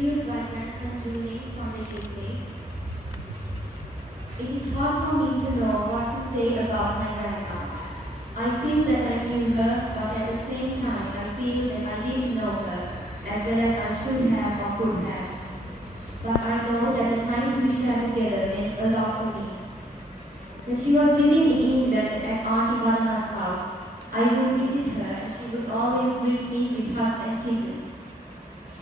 reviewed by Grandson Julie from the UK. It is hard for me to know what to say about my grandma. I feel that I knew her, but at the same time I feel that I didn't know her as well as I should have or could have. But I know that the times we shared together meant a lot to me. When she was living in England at Auntie Vanna's house, I would visit her and she would always greet me with hugs and kisses.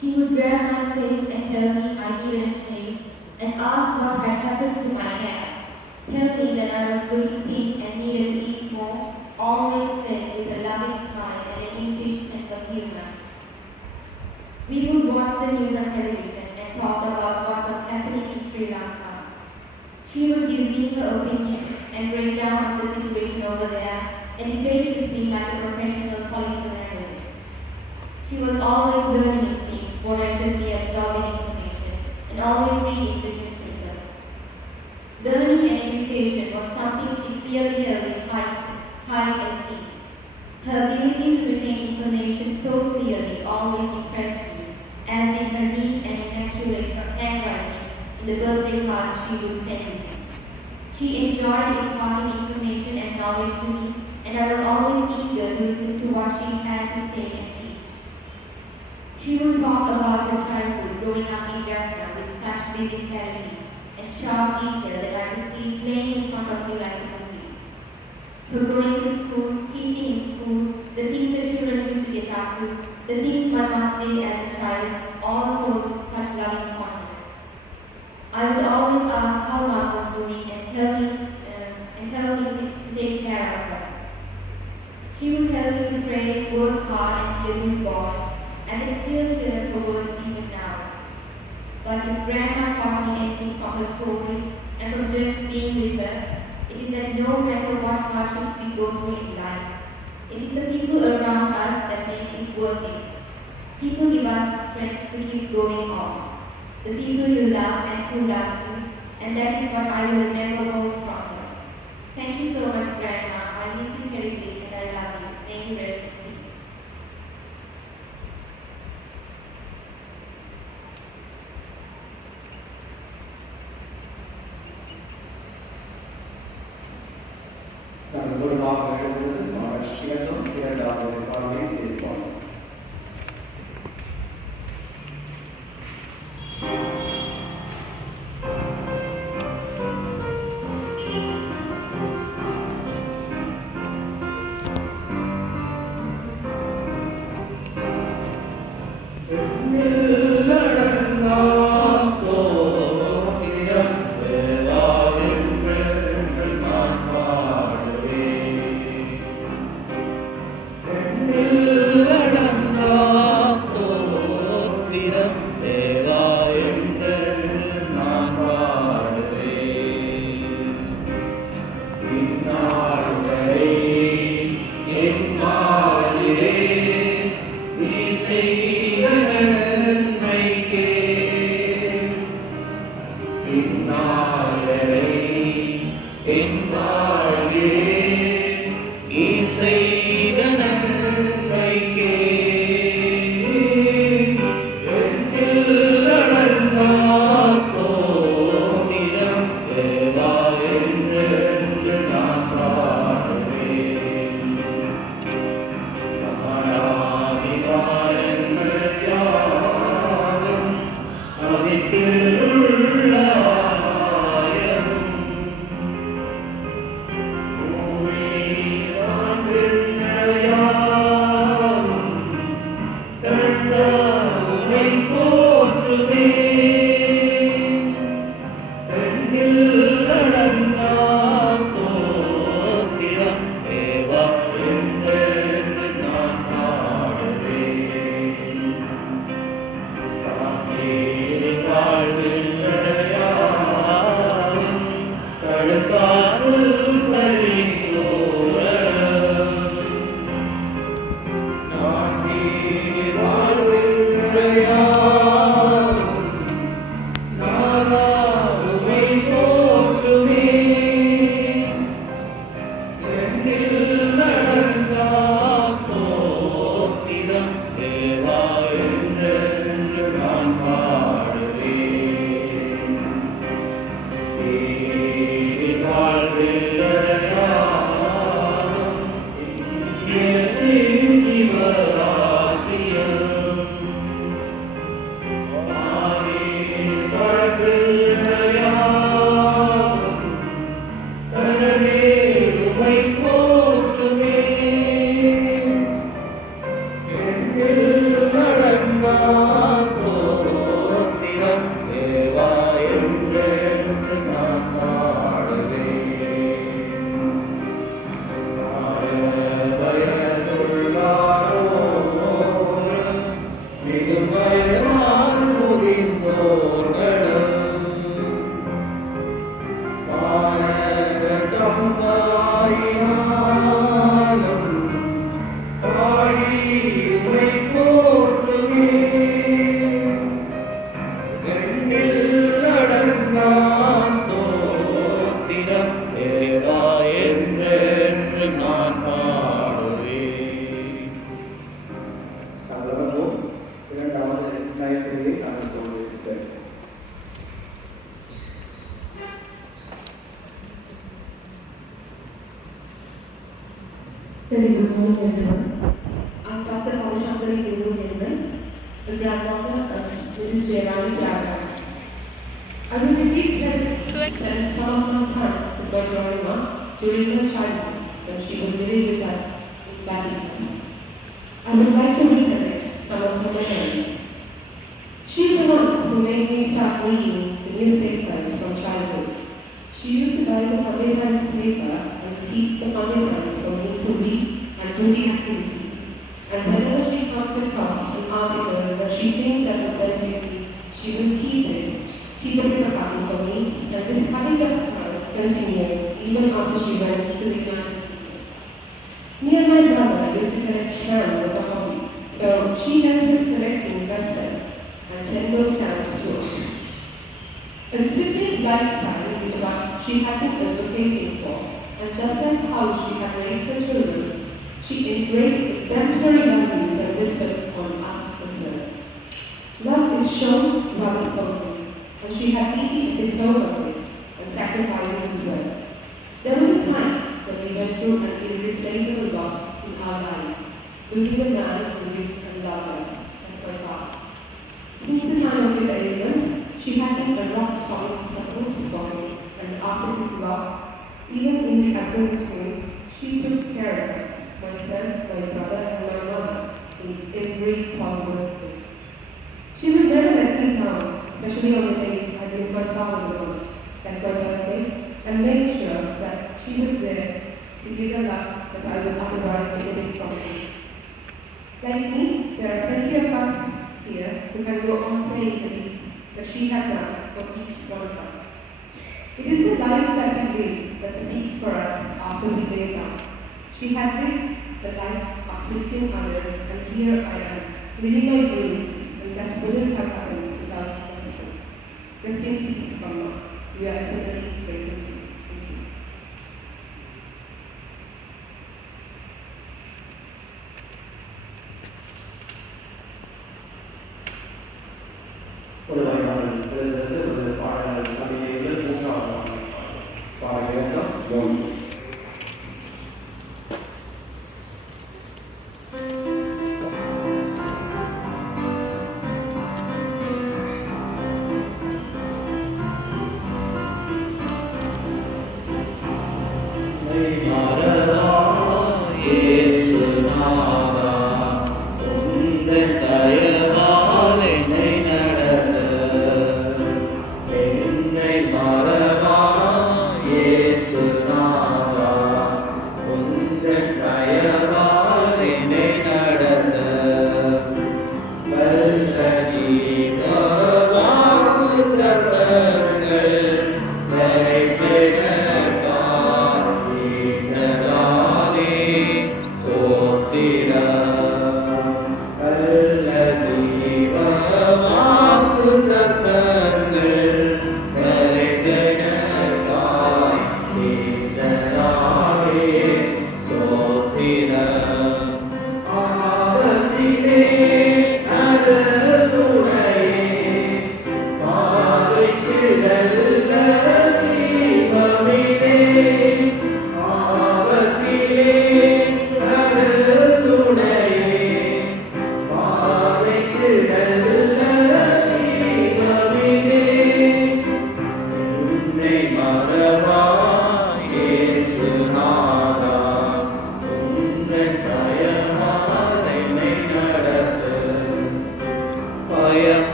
She would grab my face and tell me I needed a shave and ask what had happened to my hair. Tell me that I was going thin and needed to eat more, always said with a loving smile and an English sense of humor. We would watch the news on television and talk about what was happening in Sri Lanka. She would give me her opinions and break down the situation over there and debate with me like a professional political analyst. She was always learning it seems, voraciously absorbing information, and always reading the newspapers. Learning and education was something she clearly held in high esteem. Her ability to retain information so clearly always impressed me, as did her neat and immaculate handwriting in the birthday cards she would send me. She enjoyed imparting information and knowledge to me, and I was always eager to listen to what she had to say and teach. She would talk about her childhood growing up in Jaffna with such vivid clarity and sharp detail that I could see playing in front of me like a movie. Her going to school, teaching in school, the things that children used to get up to, the things my mom did as a child, all told with such loving fondness. I would always ask how mom was doing and tell me to take care of her. She would tell me to pray, work hard, and be a good boy, and it's still hear her words even now. But if Grandma taught me anything from her stories and from just being with her, it is that no matter what hardships we go through in life, it is the people around us that make it worth it. People give us the strength to keep going on. The people you love and who love you, and that is what I will remember most from her. Thank you so much, Grandma. I miss you terribly and I love you. May you rest in peace. Very good morning, everyone. I'm Dr. Kaushambari Jeevan, the granddaughter of Mrs. Jairani Tyagarajan. I was indeed pleasant to spend some of my time with my grandma during her childhood when she was living with us in Vatican. I would like to recollect some of her memories. She's the one who made me start reading the newspapers from childhood. She used to buy the Sunday Times paper and keep the Sunday Times for me to read and do the activities. And whenever she comes across an article that she thinks that will benefit me, she will keep the paper party for me, and this habit of hers continued even after she went to the United Kingdom. Me and my brother used to collect stamps as a hobby, so she helped us collecting herself and sent those stamps to us. A disciplined lifestyle is what she had been advocating for, and just like how she had raised her children, she engraved exemplary values and wisdom on us as well. Love is shown, love is spoken, and she had really epitome of it, and sacrifices as well. There was a time when we went through an irreplaceable loss in our lives, losing a man who lived and loved us. That's my father. Since the time of his ailment, she had been a rock-solid support for me, and after his loss, even in the absence of him, she took care of us, myself, my brother, and my mother, in every possible way. She would never let me down, especially on the days I missed my father the most, like my birthday, and made sure that she was there to give the love that I would otherwise be getting from her. Like me, there are plenty of us here who can go on saying the deeds that she had done for each one of us. It is the life that we live that speaks for us after we lay down. She had lived the life uplifting others, and here I am, living my dreams, and that wouldn't have happened without her support. Rest in peace, Mama. We are eternally grateful to you. Thank you. ஒரு வகையான எழுதுறது பாடல் கவிதைகள் மூன்றாவது பாடல்கள் மூன்று Hare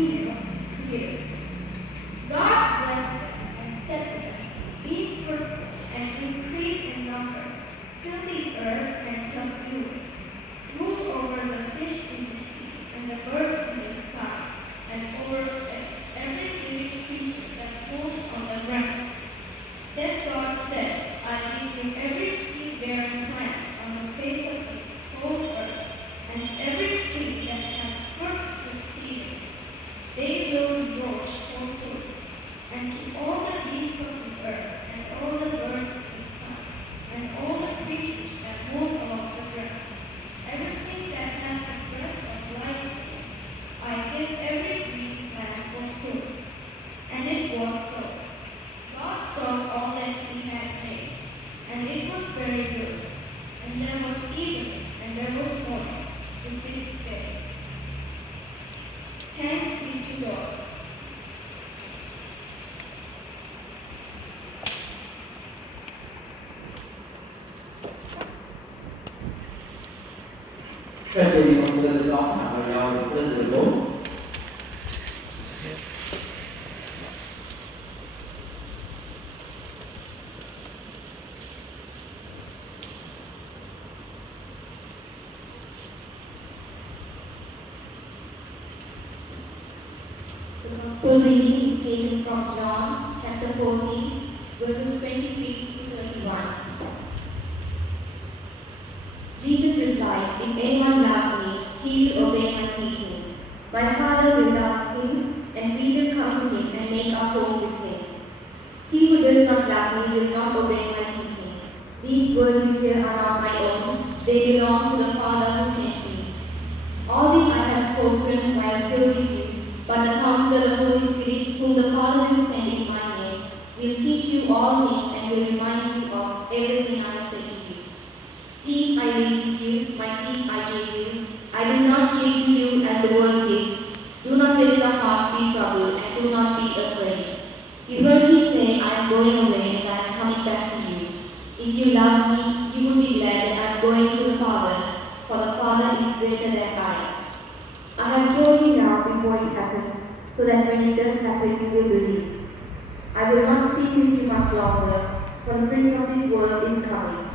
kingdom here. God blessed them and said to them, "Be fruitful and increase in number, fill the earth and subdue it. Rule over the fish in the sea and the birds in the sky, and over every living creature that moves on the ground." Then God said, "I give you every seed-bearing plant on the face of the whole earth, and every tree that has fruit with seed in it. They will be yours for food. And to all the beasts of the earth, and all the birds of the sky, and all the creatures that move along the ground, everything that has the breath of life in it, I give every green plant for food." And it was so. God saw all that he had made, and it was very good. And there was evening, and there was morning, the sixth day. Thanks be to God. கர்த்தருடைய வசனத்திற்காக நாங்கள் யாரும் திறந்துள்ளோம். The Gospel reading is taken from John chapter 14, verses 23 to 31. Jesus replied, "If anyone loves me, he will obey my teaching. My Father will love him, and we will come to him and make our home with him. He who does not love me will not obey my teaching. These words you hear are not my own, they belong to the Father who sent me. All this I have spoken while still with you, but the Counselor, the Holy Spirit, whom the Father will send in my name, will teach you all things and will remind you of everything I have said to you. Peace I leave with you, my peace I give you. I do not give to you as the world gives. Do not let your hearts be troubled, and do not be afraid. You heard me say, I am going away and I am coming back to you. If you love me, you would be glad that I am going to the Father, for the Father is greater than I. I have told you now before it happens, so that when it does happen, you will believe. I will not speak with you much longer, for the prince of this world is coming.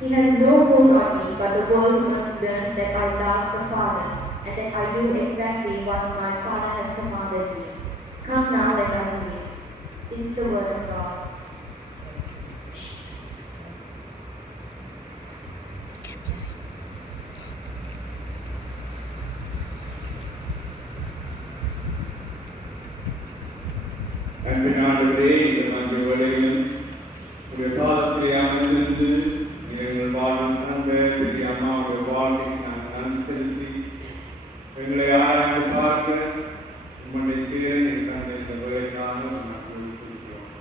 He has no hold on me, but the world must learn that I love the Father, and that I do exactly what my Father has commanded me. Come now, let us read. This is the word of God. அன்பின் ஆண்டவரே, இந்த மதிய வேளையிலும் உடைய காலத்திலே அமர்ந்திருந்து எங்கள் வாழும் அந்த பெரிய அம்மாவுடைய வாழ்வை நாங்கள் நன்றி செலுத்தி எங்களை ஆராய்ந்து பார்க்க உம்முடைய சீரன் என்ற இந்த வேலைக்காக நாங்கள் கொடுக்கிறோம்.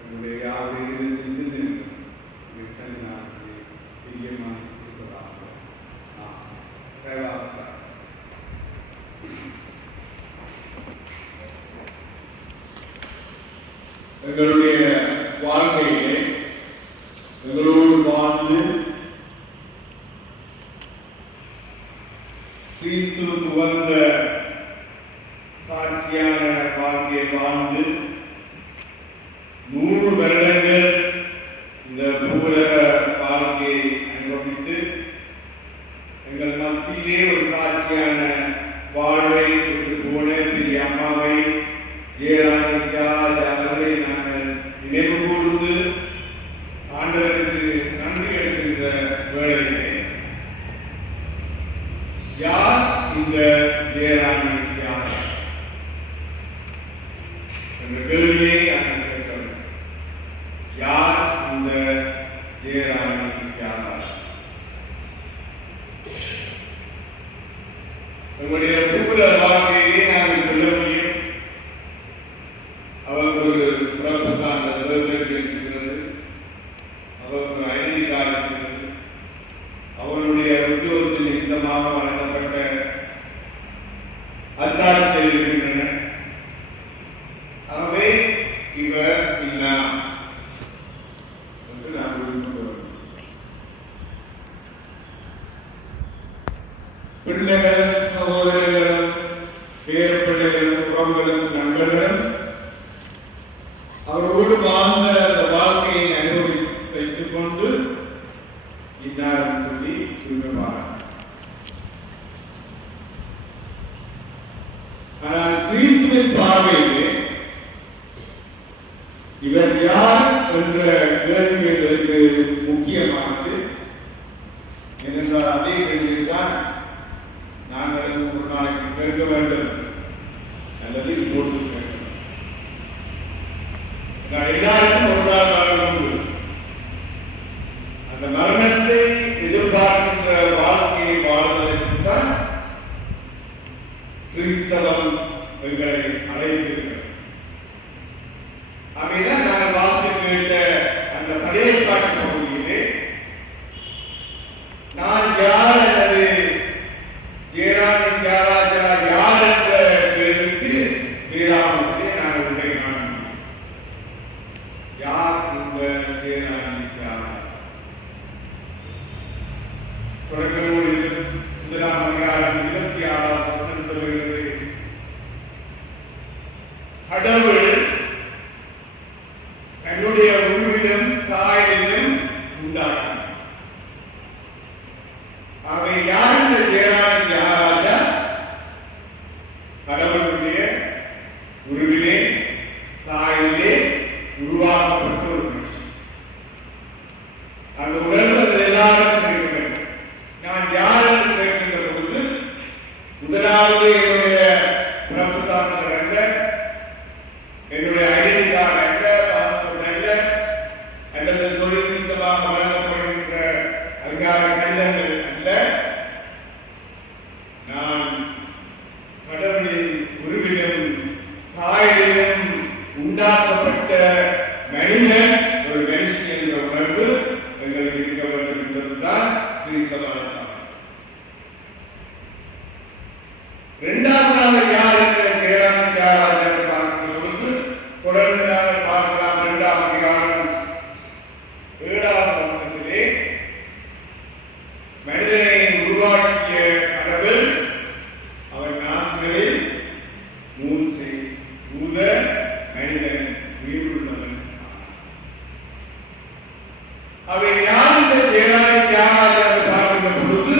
எங்களுடைய யாருடைய சிந்தனை சன்னிதானத்திலே பிரியமாக இருப்பதாக எங்களுடைய வாழ்க்கையிலே எங்களோடு வாழ்ந்து கிறிஸ்துவுக்கு வந்த சாட்சியான வாழ்க்கையை வாழ்ந்து 100 வருடங்கள் இந்த பூரக வாழ்க்கையை அனுபவித்து எங்கள் மத்தியிலே ஒரு சாட்சியான வாழ்வை கொண்டு போன பெரிய அம்மாவை அவர்களை நாங்கள் நினைவு கூர்ந்து ஆண்டவருக்கு நன்றி எடுக்கின்ற வேளையிலே யார் இந்த ஜெயராணி யார் என்ற கேள்வியை நாங்கள் கேட்கிறோம். யார் இந்த ஜெயராணி யார்? உங்களுடைய புகழ வாழ்க்கையிலே நாங்கள் சொல்ல முடியும். அவருக்கு ஒரு பிறப்பு சான்றிதழ் இருக்கிறது, அவருக்கு ஒரு ஐடி கார்டு இருக்கிறது, அவருடைய உத்தியோகத்தில் நிமித்தமாக வழங்கப்பட்ட அத்தாட்சிகள் இருக்கின்றன. ஆகவே இவர் இல்லை என்று நான் விரும்புகிறோம். பிள்ளைகள், சகோதரர்கள், பேரப்பிள்ளைகளும் உறவுகளும் நண்பர்களும் அவரோடு வாழ்ந்த அந்த வாழ்க்கையை வைத்துக் கொண்டு இன்னார் சொல்லி சொல்லுவார். ஆனால் கிறிஸ்துவின் பார்வையிலே இவர் யார் என்ற கேள்விகளுக்கு முக்கியமானது. ஏனென்றால் அதே கேள்விதான் நாங்கள் ஒரு நாளைக்கு கேட்க வேண்டும் அல்லது இப்போது கேட்க வேண்டும். எல்லாருக்கும் ஒரு நாள் மரணம் உண்டு. அந்த மரணத்தை எதிர்பார்க்கின்ற வாழ்க்கையை வாழ்வதற்கு தான் கிறிஸ்தவம் எங்களை அழைத்திருக்கிறது. அவைதான் நாங்கள் வாசித்து கேட்ட அந்த பழைய பாட்டு பகுதியிலே நான் யார் அல்லது ஜெயராணி தியாகராஜா யார் என்ற கேள்விக்கு வேதாகமத்திலே நாங்கள் உடை காண முடியும். யார் இந்த ஜெயராணி தியாகராஜா? தொடக்கமோடு முதலாம் அதிகாரம் 26ஆம் வசனம் சொல்கிறது, கடவுள் தன்னுடைய உருவிலும் சாயலிலும் உண்டாக்கும். அவை யார் இந்த ஜெயராணி தியாகராஜா? கடவுளுடைய உருவிலே சாயலிலே உருவாக்கப்பட்ட ஒரு மனுஷன். அந்த உணர்வு அதில் எல்லாருக்கும் இருக்க வேண்டும். நான் யார் என்று கேட்கின்ற பொழுது முதலாவது என்னுடைய பிறப்பு சார்ந்தவர் அல்ல, என்னுடைய ஐடென்டி கார்டு அல்ல, பாஸ்போர்ட் அல்ல, அல்லது தொழில்நுட்பமாக வழங்கப்படுகின்ற அதிகார கடிதங்கள் அல்ல. நான் கடவுளின் உருவிலும் சாயலிலும் உண்டாக்கப்பட்ட மனிதன், ஒரு மனுஷன் என்ற உணர்வு எங்களுக்கு இருக்க வேண்டும் என்பதுதான் கிறிஸ்தவ. இரண்டாவதாக யார் என்ற ஜெயராணி தியாகராஜா பார்க்கும் பொழுது தொடர்ந்து நாங்கள் பார்க்கலாம். 2ஆம் அதிகாரம் 7ஆம் வசனத்திலே மனிதனை உருவாக்கிய கடவுள் அவன் நாசிகளில் மூச்சை ஊத மனிதன் உயிருள்ளவன். அவை யார் இந்த ஜெயராணி தியாகராஜா பார்க்கின்ற பொழுது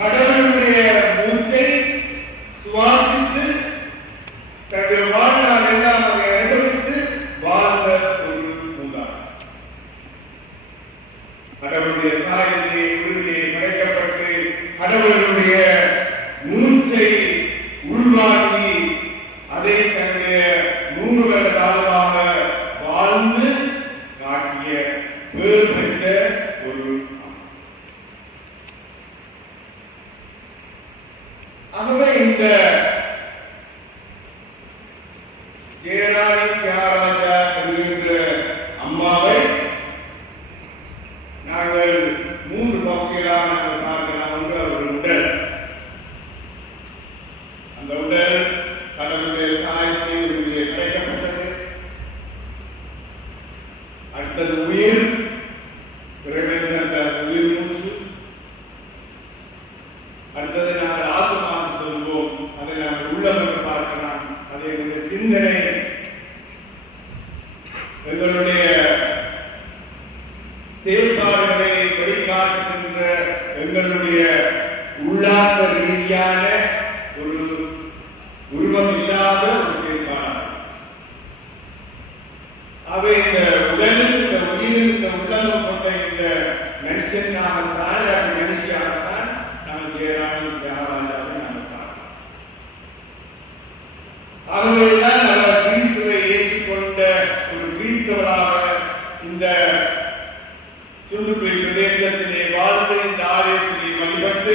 கடவுளுடைய மூச்சை சுவாசித்து தன்னுடைய வாழ்நாள் எல்லாம் அதை அனுபவித்து வாழ்ந்த ஒரு மூதார். கடவுளுடைய சாயலிலே உருவிலே படைக்கப்பட்டு கடவுளுடைய மூச்சை உள்வாங்கி அதை தன்னுடைய 100 வருட காலமாக வாழ்ந்து காட்டிய பேர் பெற்ற ஒரு. ஆகவே இந்த ஜெயராணி தியாகராஜா என்கின்ற அம்மாவை நாங்கள் 3 பகுதிகளாக பார்க்கலாம். ஒன்று அவர் உடல். அந்த உடல் கடவுளுடைய சாயத்தை உருவிலே படைக்கப்பட்டது. அடுத்தது உயிர், இறைவன் அந்த உயிர் மூச்சு. அடுத்தது நாங்கள் ஆத்மான்னு சொல்வோம், அதை நாங்கள் உள்ளவங்க பார்க்கலாம். அதை எங்களுடைய சிந்தனை, எங்களுடைய செயல்பாடுகளை வெளிக்காட்டுகின்ற எங்களுடைய உள்ளார்ந்த ரீதியான ஒரு உருவம் இல்லாத ஒரு செயல்பாடாகும். அவை இந்த உடலில், இந்த உயிரில், இந்த உள்ளம் கொண்ட இந்த மனுஷனாகத்தான், மனுஷியாகத்தான் நாங்கள் ஜெயராணி தியாகராஜாவை நாங்கள் பார்க்கிறோம். ஆகவேதான் அவர் கிறிஸ்துவை ஏற்றுக்கொண்ட ஒரு கிறிஸ்தவராக இந்த சுண்டுக்குழி பிரதேசத்திலே வாழ்ந்து, இந்த ஆலயத்திலே வழிபட்டு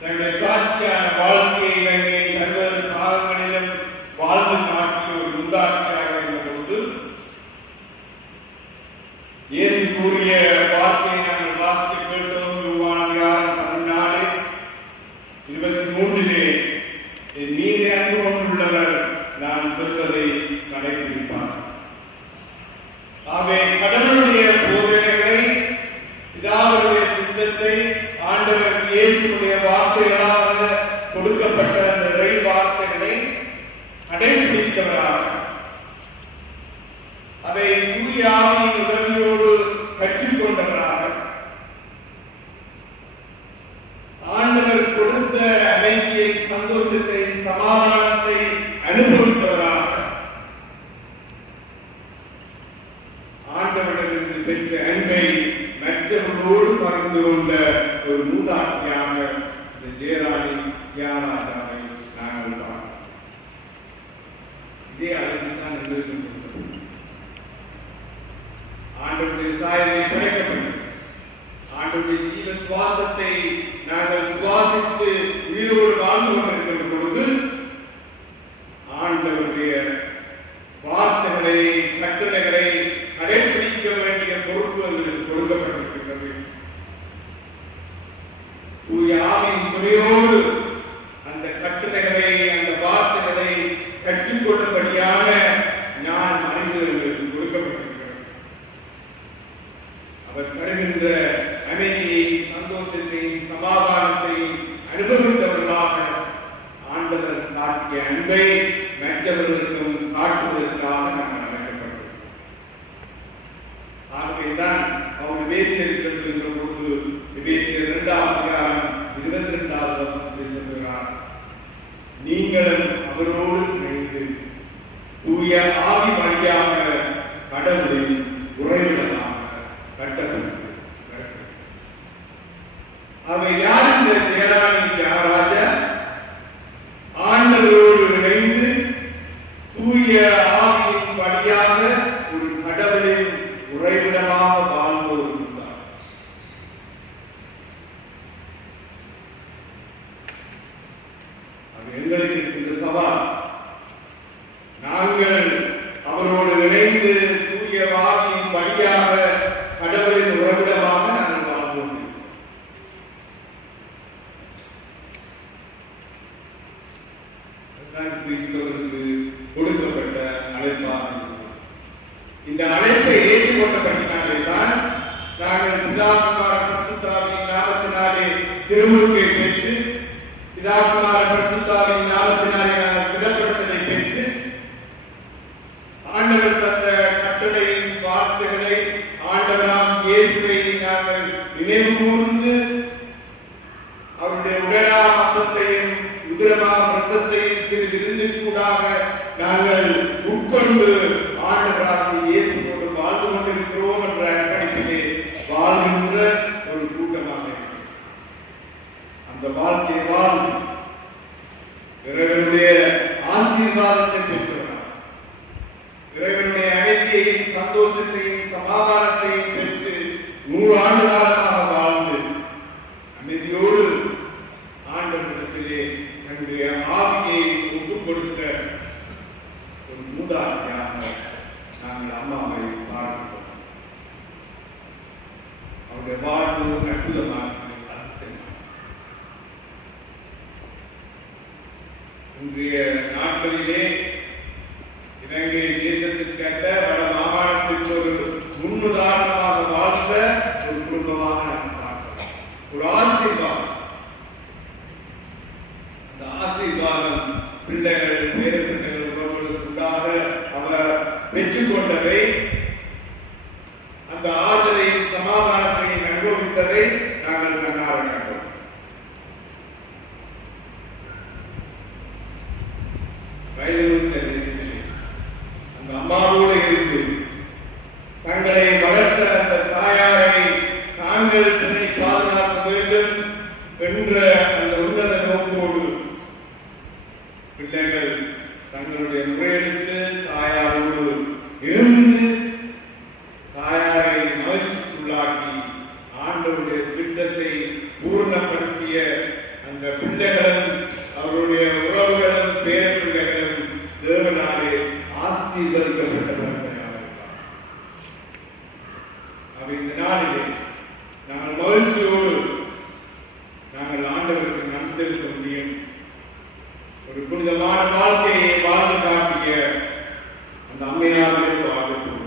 தன்னுடைய சாட்சியான வாழ்க்கையை இலங்கை பல்வேறு பாகங்களிலும் வாழ்ந்து காட்டிய ஒரு முந்தாட்சியாக இருந்தபோது இயேசு கூறிய வார்த்தையை நாங்கள் வாசிக்க கேட்டோம். யோவான் 14:23 என் மீது அன்பு கொண்டுள்ளவர் நான் சொல்வதை கடைபிடிப்பார். ஆகவே கடவுளுடைய போதனைகளை, பிதாவுடைய சித்தத்தை ஆண்டவர் இயேசுடைய வார்த்தைகளாக கொடுக்கப்பட்ட அந்த இறை வார்த்தைகளை கடைபிடித்தவராக அதை தூய ஆவியின் உதவியோடு கற்றுக்கொண்டவராக ஆண்டவர் கொடுத்த அமைதியை, சந்தோஷத்தை, சமாதானத்தை அனுபவித்தவராக ஆண்டவரிடமிருந்து பெற்ற அன்பை மற்றவர்களோடு பகிர்ந்து கொண்ட ஒரு மூதாட்டியாக இந்த ஜெயராணி தியாகராஜாவை நாங்கள் பார்க்கிறோம். இதே அளவில் தான் எங்களுக்கு ஆண்டவருடைய சாயலை படைக்கப்படும். ஆண்டவருடைய ஜீவ சுவாசத்தை நாங்கள் சுவாசித்து உயிரோடு வாழ்ந்து கொண்டிருக்கின்ற பொழுது ஆண்டவருடைய வார்த்தைகளை, கட்டளைகளை கடைபிடிக்க வேண்டிய பொறுப்பு எங்களுக்கு கொடுக்கப்பட்டிருக்கிறது. தூய ஆவியின் துணையோடு அந்த கட்டளைகளை, அந்த வார்த்தைகளை கற்றுக்கொள்ளும்படியான ஞான அறிவு எங்களுக்கு கொடுக்கப்பட்டிருக்கிறது. அவர் தருகின்ற அமைதியை, சந்தோஷத்தை, சமாதானத்தை அனுபவித்தவர்களாக ஆண்டவர் காட்டிய அன்பை மற்றவர்களுக்கும் காட்டுவதற்காக நாங்கள் அமைக்கப்பட்டோம். ஆகவேதான் அவர் பேசியிருக்கின்ற பொழுது எபேசியர் 2:22 சொல்கிறார், நீங்களும் அவரோடு இணைந்து தூய ஆவி வழியாக கடவுளின் உறைவிடமாக கட்டப்பட்டது. அவை யார்? இந்த ஜெயராணி தியாகராஜா ஆண்டவரோடு இணைந்து தூய ஆவியின் வழியாக ஒரு கடவுளின் உறைவிடமாக வாழ்ந்தோர். அது எங்களுக்கு இந்த சவால். நாங்கள் அவரோடு இணைந்து தூய ஆவியின் வழியாக கடவுளின் உறைவிடமாக நாங்கள் வாழ்ந்தோம். கிறிஸ்தவருக்கு கொடுக்கப்பட்ட அழைப்பாக இந்த அழைப்பை ஏற்றுக்கொண்டபடினாலே தான் நாங்கள் பிதாகுமார பரிசுத்தாவியின் நாமத்தினாலே திருமுழுக்கை பெற்று, பிதாகுமார பரிசுத்தாவியின் நாமத்தினாலே நாங்கள் திடப்படுத்தலை பெற்று, ஆண்டவர் தந்த கட்டளையின் வார்த்தைகளை, ஆண்டவராம் இயேசுவை நாங்கள் நினைவு கூர்ந்து அவருடைய உடலா மத்தத்தையும் உதிரமா ரசத்தையும் திரு கூடாக நாங்கள் உட்கொண்டு ஆண்டவராக இயேசுவோடு வாழ்ந்து கொண்டிருக்கிறோம் என்ற அடிப்படையிலே வாழ்கின்ற ஒரு கூட்டமாக அந்த வாழ்க்கை வாழ்ந்து இறைவனுடைய ஆசீர்வாதத்தை பெற்றவர்கள், இறைவனுடைய அமைதியையும் சந்தோஷத்தையும் சமாதானத்தையும் பெற்று 100 ஆண்டு காலமாக வாழ்ந்து அமைதியோடு ஆண்டவரிடத்திலே தன்னுடைய ஆவியை ஒப்புக் கொடுத்த ஒரு மூதாட்டியாக நாங்கள் அம்மாவை பார்க்கிறோம். அவருடைய வாழ்வு அற்புதமாக இன்றைய நாட்களிலே இலங்கை தேசத்திற்கேற்ற வட மாகாணத்திற்கு ஒரு முன்னுதாரணமாக வாழ்ந்த ஒரு குடும்பமாக நாம் பார்க்கிறோம். ஒரு ஆசீர்வாதம். அந்த ஆசீர்வாதம் பிள்ளைகள், பேர பிள்ளைகள் உறவுகளுக்குண்டாக அவர் பெற்றுக்கொண்டதை, அந்த ஆறுதலையும் சமாதானத்தையும் அனுபவித்ததை நாங்கள் கண்ணார கண்டோம். அந்த அம்மாவோடு இருந்து தங்களை வளர்த்த அந்த தாயாரை தாங்கள் தன்னை பாதுகாக்க வேண்டும் என்ற அந்த உன்னத நோக்கோடு பிள்ளைகள் தங்களுடைய முறையெடுத்து தாயாரோடு இருந்து தாயாரை மகிழ்ச்சிக்குள்ளாக்கி ஆண்டவருடைய திட்டத்தை பூர்ணப்படுத்திய அந்த பிள்ளைகளும் அவருடைய உறவுகளும் பேர பிள்ளைகளும் தேவனாலே ஆசீர்வதிக்கப்பட்டவர்களாக இந்த நாளிலே நாங்கள் மகிழ்ச்சியோடு நாங்கள் ஆண்டவருக்கு நன்றி செலுத்த முடியும். ஒரு புனிதமான வாழ்க்கையை வாழ்ந்து காட்டிய அந்த அம்மையாரை வாழ்கிறோம்.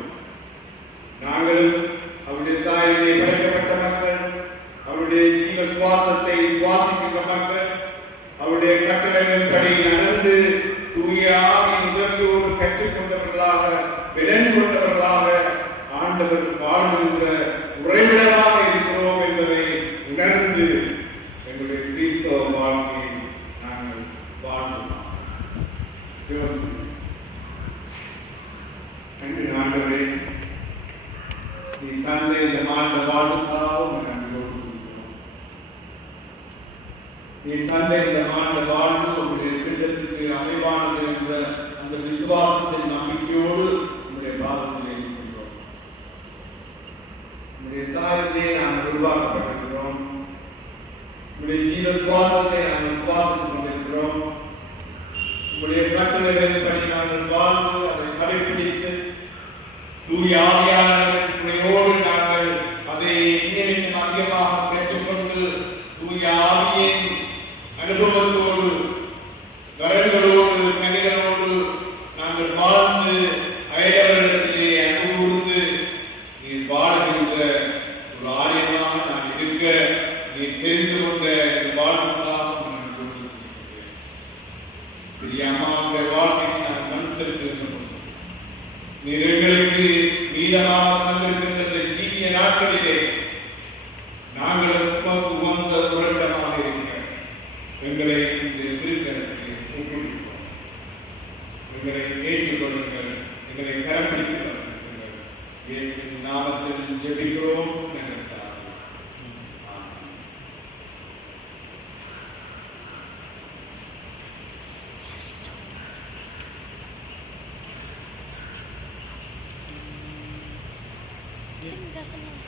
நாங்களும் அவருடைய சாயலிலே படைக்கப்பட்ட மக்கள், அவருடைய ஜீவ சுவாசத்தை சுவாசிக்கின்ற மக்கள், அவருடைய கட்டளைகளின்படி நடந்து தூய ஆவியின் உதவியோடு கற்றுக்கொண்டவர்களாக விலன் கொண்டவர்களாக ஆண்டவர் வாழ்கின்ற உறைவிடமாக இருக்கிறோம் என்பதை உணர்ந்து எங்களுடைய கிறிஸ்தவ வாழ்க்கையை நாங்கள் வாழ்வோம். அன்று ஆண்டவரே, நீ தந்தை இந்த மாண்ட வாழ்வுக்காகவும் நன்றியோடு சொல்கிறோம். நீ தந்தை இந்த மாண்ட வாழ்வு உங்களுடைய திட்டத்திற்கு அமைவானது என்ற அந்த விசுவாசத்தின் நம்பிக்கையோடு உங்களுடைய பாதத்தில் இருக்கின்றோம். உங்களுடைய சாயத்தை நாங்கள் உருவாக்கப்பட்டிருக்கிறோம். உங்களுடைய ஜீவ சுவாசத்தை நாங்கள் சுவாசித்துக் கொண்டிருக்கிறோம். உங்களுடைய கட்டளைகளின்படி நாங்கள் வாழ்ந்து அதை கடைபிடித்து தூய ஆவியானவரின் துணையோடு நாங்கள் அதை இன்னும் அதிகமாக பெற்றுக்கொண்டு தூய ஆவியின் அனுபவத்தோடு வரங்களோடு கனிகளோடு நாங்கள் வாழ்ந்து அயலவரிடத்திலே அனுபவித்து நீர் வாழுகின்ற ஒரு ஆலயமாக நான் இருக்க நீர் தெரிந்து கொண்ட இந்த வாழ்வுக்காக நான் கொண்டிருக்கிறேன். பெரிய அம்மாவுடைய வாழ்க்கைக்கு நான் மண் செலுத்துகிறோம். நீர் எங்களுக்கு மீதமாக தந்திருக்கின்ற இந்த ஜீவிய நாட்களிலே நாங்கள் உமக்கு உகந்த உரண்டமாக இருக்கிற எங்களை இந்த திருக்கணத்தில் ஒப்புவிக்கிறோம். எங்களை ஏற்றுக்கொள்ளுங்கள், எங்களை கரப்பிடித்து வருகின்றனர். இயேசுவின் நாமத்தில் ஜெபிக்கிறோம். Gracias.